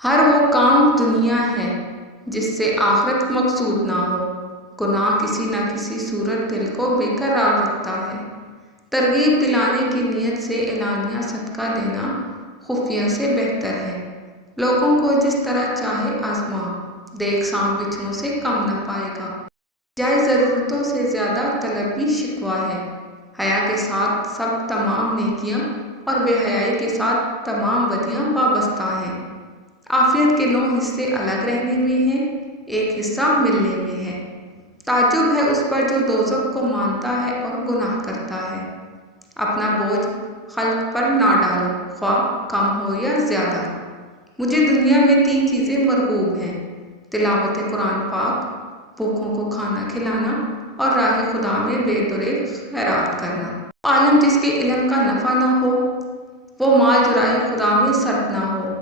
ہر وہ کام دنیا ہے جس سے آخرت مقصود نہ ہو۔ گناہ کسی نہ کسی صورت دل کو بے قرار رکھتا ہے۔ ترغیب دلانے کی نیت سے اعلانیہ صدقہ دینا خفیہ سے بہتر ہے۔ لوگوں کو جس طرح چاہے آزما، دیکھ سام بچھوؤں سے کم نہ پائے گا۔ جائز ضرورتوں سے زیادہ طلب بھی شکوہ ہے۔ حیا کے ساتھ سب تمام نیکیاں اور بے حیائی کے ساتھ تمام بدیاں وابستہ ہیں۔ عافیت کے 9 حصے الگ رہنے میں ہیں، ایک حصہ ملنے میں ہے۔ تعجب ہے اس پر جو دوزخ کو مانتا ہے اور گناہ کرتا ہے۔ اپنا بوجھ خلق پر نہ ڈالو، خواہ کم ہو یا زیادہ۔ مجھے دنیا میں 3 چیزیں مرغوب ہیں: تلاوت قرآن پاک، بھوکوں کو کھانا کھلانا اور راہ خدا میں بے دریغ خیرات کرنا۔ وہ عالم جس کے علم کا نفع نہ ہو، وہ مال جو راہ خدا میں صرف نہ ہو،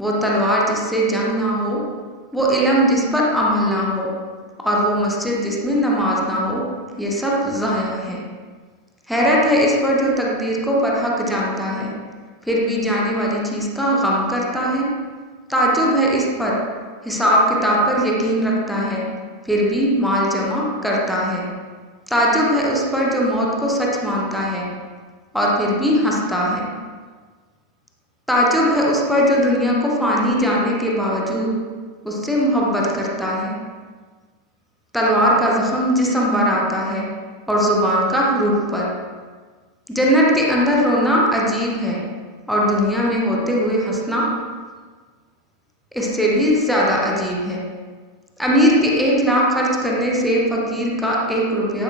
وہ تلوار جس سے جنگ نہ ہو، وہ علم جس پر عمل نہ ہو، اور وہ مسجد جس میں نماز نہ ہو، یہ سب ضائع ہے۔ حیرت ہے اس پر جو تقدیر کو برحق جانتا ہے، پھر بھی جانے والی چیز کا غم کرتا ہے۔ تعجب ہے اس پر حساب کتاب پر یقین رکھتا ہے، پھر بھی مال جمع کرتا ہے۔ تعجب ہے اس پر جو موت کو سچ مانتا ہے اور پھر بھی ہنستا ہے۔ تعجب ہے اس پر جو دنیا کو فانی جاننے کے باوجود اس سے محبت کرتا ہے۔ تلوار کا زخم جسم پر آتا ہے اور زبان کا روح پر۔ جنت کے اندر رونا عجیب ہے اور دنیا میں ہوتے ہوئے ہنسنا اس سے بھی زیادہ عجیب ہے۔ امیر کے 1 لاکھ خرچ کرنے سے فقیر کا 1 روپیہ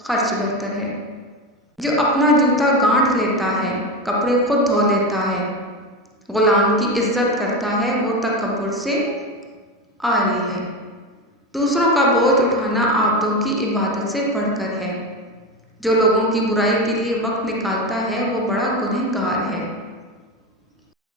خرچ بہتر ہے۔ جو اپنا جوتا گانٹھ لیتا ہے، کپڑے خود دھو لیتا ہے، غلام کی عزت کرتا ہے، وہ تکبر سے عاری ہے۔ دوسروں کا بوجھ اٹھانا عابدوں کی عبادت سے بڑھ کر ہے۔ جو لوگوں کی برائی کے لیے وقت نکالتا ہے وہ بڑا گنہگار